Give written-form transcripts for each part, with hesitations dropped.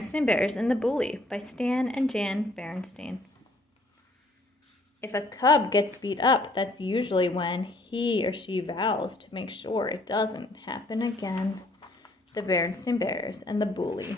Berenstain Bears and the Bully by Stan and Jan Berenstain. If a cub gets beat up, that's usually when he or she vows to make sure it doesn't happen again. The Berenstain Bears and the Bully.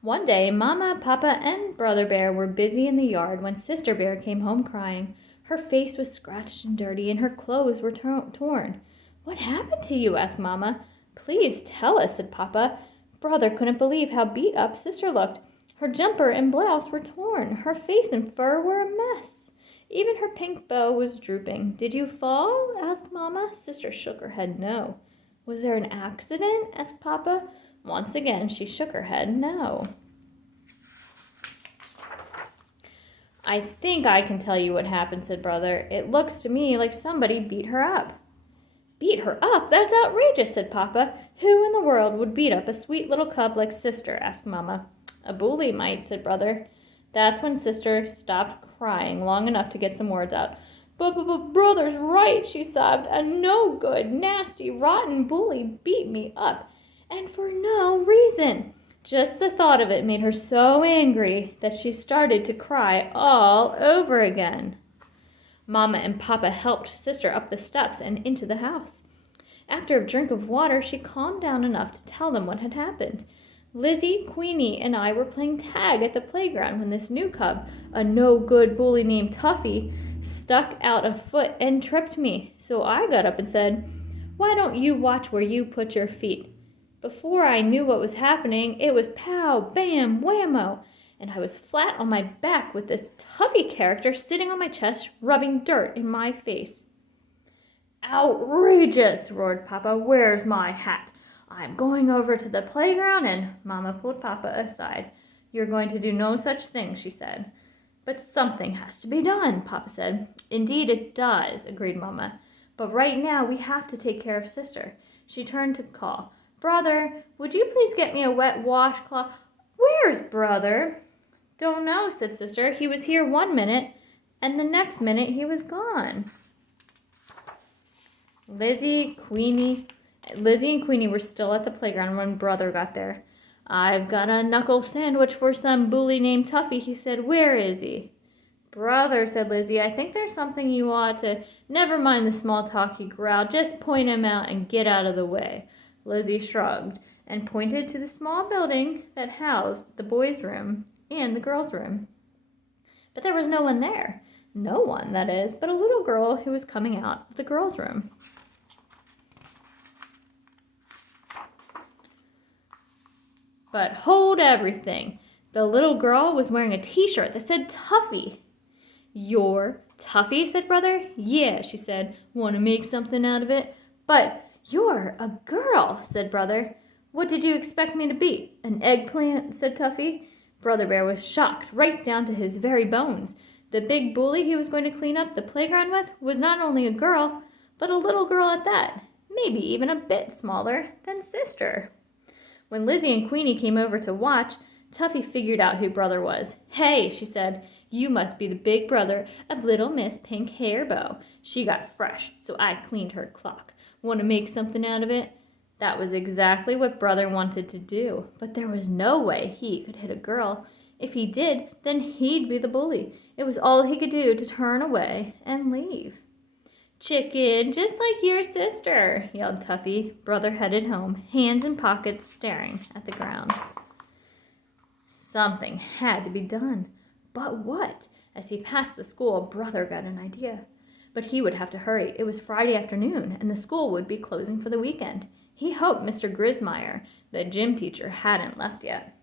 One day, Mama, Papa, and Brother Bear were busy in the yard when Sister Bear came home crying. Her face was scratched and dirty, and her clothes were torn. "What happened to you?" asked Mama. "Please tell us," said Papa. Brother couldn't believe how beat up Sister looked. Her jumper and blouse were torn. Her face and fur were a mess. Even her pink bow was drooping. "Did you fall?" asked Mama. Sister shook her head no. "Was there an accident?" asked Papa. Once again, she shook her head no. "I think I can tell you what happened," said Brother. "It looks to me like somebody beat her up." "Beat her up? That's outrageous," said Papa. "Who in the world would beat up a sweet little cub like Sister?" asked Mama. "A bully might," said Brother. That's when Sister stopped crying long enough to get some words out. But Brother's right," she sobbed. "A no good, nasty, rotten bully beat me up. And for no reason." Just the thought of it made her so angry that she started to cry all over again. Mama and Papa helped Sister up the steps and into the house. After a drink of water, she calmed down enough to tell them what had happened. "Lizzie, Queenie, and I were playing tag at the playground when this new cub, a no-good bully named Tuffy, stuck out a foot and tripped me. So I got up and said, 'Why don't you watch where you put your feet?' Before I knew what was happening, it was pow, bam, whammo, and I was flat on my back with this Tuffy character sitting on my chest, rubbing dirt in my face." "Outrageous!" roared Papa. "Where's my hat? I'm going over to the playground," and Mama pulled Papa aside. "You're going to do no such thing," she said. "But something has to be done," Papa said. "Indeed it does," agreed Mama. "But right now we have to take care of Sister." She turned to call, "Brother, would you please get me a wet washcloth?" "Where's Brother?" "Don't know," said Sister. "He was here 1 minute, and the next minute he was gone." Lizzie and Queenie were still at the playground when Brother got there. "I've got a knuckle sandwich for some bully named Tuffy," he said. "Where is he?" "Brother," said Lizzie, "I think there's something you ought to—" "Never mind the small talk," he growled. "Just point him out and get out of the way." Lizzie shrugged and pointed to the small building that housed the boys' room and the girls' room. But there was no one there. No one, that is, but a little girl who was coming out of the girls' room. But hold everything. The little girl was wearing a t-shirt that said Tuffy. "You're Tuffy?" said Brother. "Yeah," she said. "Want to make something out of it?" "But you're a girl," said Brother. "What did you expect me to be? An eggplant?" said Tuffy. Brother Bear was shocked right down to his very bones. The big bully he was going to clean up the playground with was not only a girl, but a little girl at that, maybe even a bit smaller than Sister. When Lizzie and Queenie came over to watch, Tuffy figured out who Brother was. "Hey," she said, "you must be the big brother of little Miss Pink Hairbow. She got fresh, so I cleaned her clock. Want to make something out of it?" That was exactly what Brother wanted to do, but there was no way he could hit a girl. If he did, then he'd be the bully. It was all he could do to turn away and leave. "Chicken, just like your sister," yelled Tuffy. Brother headed home, hands in pockets, staring at the ground. Something had to be done. But what? As he passed the school, Brother got an idea. But he would have to hurry. It was Friday afternoon, and the school would be closing for the weekend. He hoped Mr. Grismeyer, the gym teacher, hadn't left yet.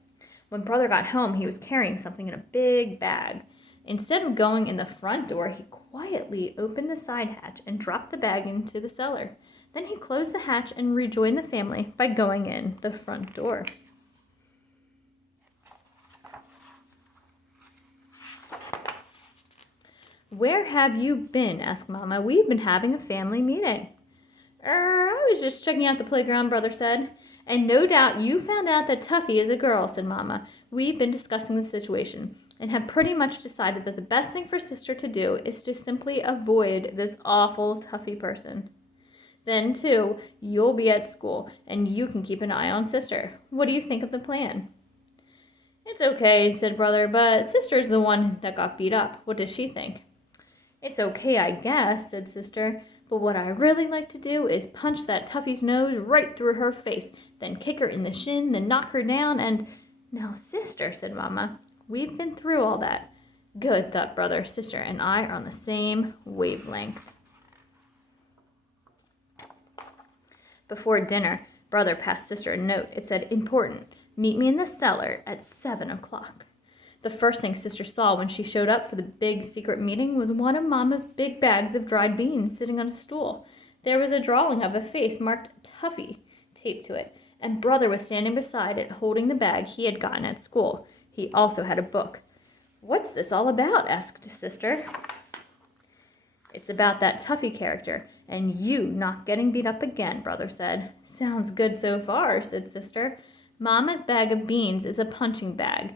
When Brother got home, he was carrying something in a big bag. Instead of going in the front door, he quietly opened the side hatch and dropped the bag into the cellar. Then he closed the hatch and rejoined the family by going in the front door. "Where have you been?" asked Mama. "We've been having a family meeting." I was just checking out the playground," Brother said. "And no doubt you found out that Tuffy is a girl," said Mama. "We've been discussing the situation and have pretty much decided that the best thing for Sister to do is to simply avoid this awful Tuffy person." Then, too, you'll be at school, and you can keep an eye on Sister. What do you think of the plan?" "It's okay," said Brother, "but Sister's the one that got beat up. What does she think?" "It's okay, I guess," said Sister, "but what I really like to do is punch that Tuffy's nose right through her face, then kick her in the shin, then knock her down, and—" "Now, Sister," said Mama, "we've been through all that." "Good," thought Brother. "Sister and I are on the same wavelength." Before dinner, Brother passed Sister a note. It said, "Important. Meet me in the cellar at 7 o'clock." The first thing Sister saw when she showed up for the big secret meeting was one of Mama's big bags of dried beans sitting on a stool. There was a drawing of a face marked Tuffy taped to it, and Brother was standing beside it holding the bag he had gotten at school. He also had a book. "What's this all about?" asked Sister. "It's about that Tuffy character, and you not getting beat up again," Brother said. "Sounds good so far," said Sister. "Mama's bag of beans is a punching bag,"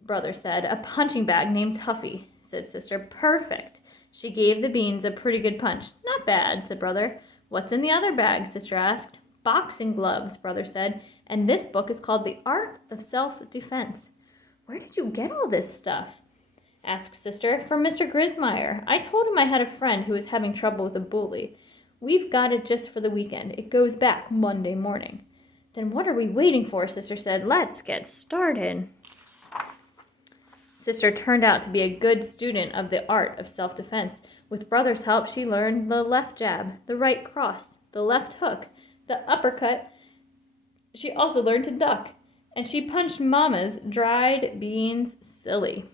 Brother said. "A punching bag named Tuffy," said Sister. "Perfect." She gave the beans a pretty good punch. "Not bad," said Brother. "What's in the other bag?" Sister asked. "Boxing gloves," Brother said. "And this book is called The Art of Self-Defense." "Where did you get all this stuff?" asked Sister. "From Mr. Grismeyer. I told him I had a friend who was having trouble with a bully. We've got it just for the weekend. It goes back Monday morning." "Then what are we waiting for?" Sister said. "Let's get started." Sister turned out to be a good student of the art of self-defense. With Brother's help, she learned the left jab, the right cross, the left hook, the uppercut. She also learned to duck, and she punched Mama's dried beans silly.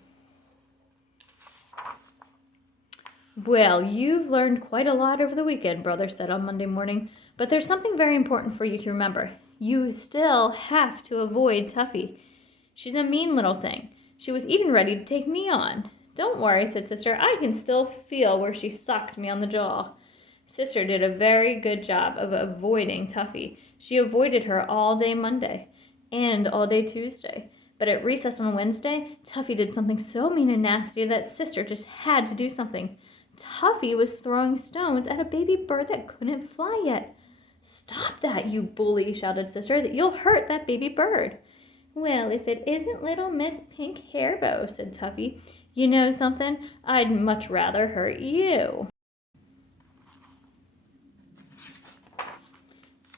"Well, you've learned quite a lot over the weekend," Brother said on Monday morning, "but there's something very important for you to remember. You still have to avoid Tuffy. She's a mean little thing. She was even ready to take me on." "Don't worry," said Sister. "I can still feel where she socked me on the jaw." Sister did a very good job of avoiding Tuffy. She avoided her all day Monday and all day Tuesday. But at recess on Wednesday, Tuffy did something so mean and nasty that Sister just had to do something. Tuffy was throwing stones at a baby bird that couldn't fly yet. "Stop that, you bully," shouted Sister. "You'll hurt that baby bird." "Well, if it isn't little Miss Pink Hairbow," said Tuffy. "You know something? I'd much rather hurt you."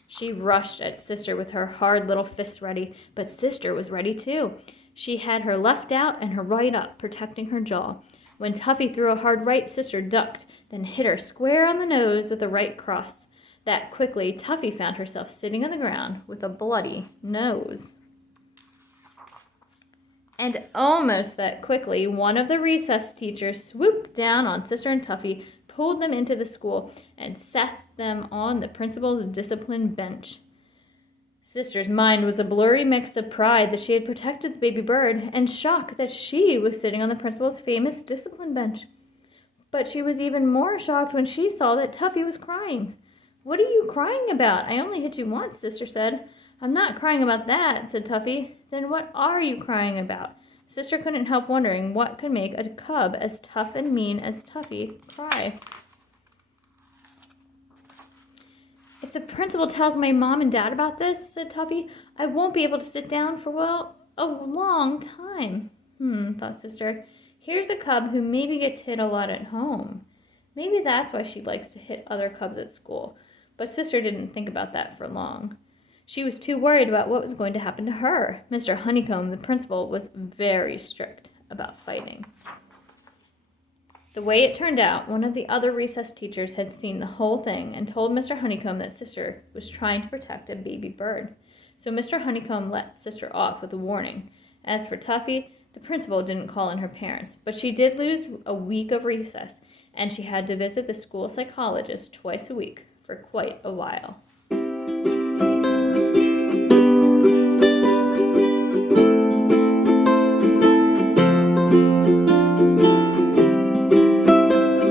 She rushed at Sister with her hard little fists ready, but Sister was ready too. She had her left out and her right up, protecting her jaw. When Tuffy threw a hard right, Sister ducked, then hit her square on the nose with a right cross. That quickly, Tuffy found herself sitting on the ground with a bloody nose. And almost that quickly, one of the recess teachers swooped down on Sister and Tuffy, pulled them into the school, and sat them on the principal's discipline bench. Sister's mind was a blurry mix of pride that she had protected the baby bird and shock that she was sitting on the principal's famous discipline bench. But she was even more shocked when she saw that Tuffy was crying. "What are you crying about? I only hit you once," Sister said. "I'm not crying about that," said Tuffy. "Then what are you crying about?" Sister couldn't help wondering what could make a cub as tough and mean as Tuffy cry. "If the principal tells my mom and dad about this," said Tuffy, "I won't be able to sit down for, well, a long time." Thought Sister. Here's a cub who maybe gets hit a lot at home. Maybe that's why she likes to hit other cubs at school. But Sister didn't think about that for long. She was too worried about what was going to happen to her. Mr. Honeycomb, the principal, was very strict about fighting. The way it turned out, one of the other recess teachers had seen the whole thing and told Mr. Honeycomb that Sister was trying to protect a baby bird. So Mr. Honeycomb let Sister off with a warning. As for Tuffy, the principal didn't call in her parents, but she did lose a week of recess, and she had to visit the school psychologist twice a week for quite a while.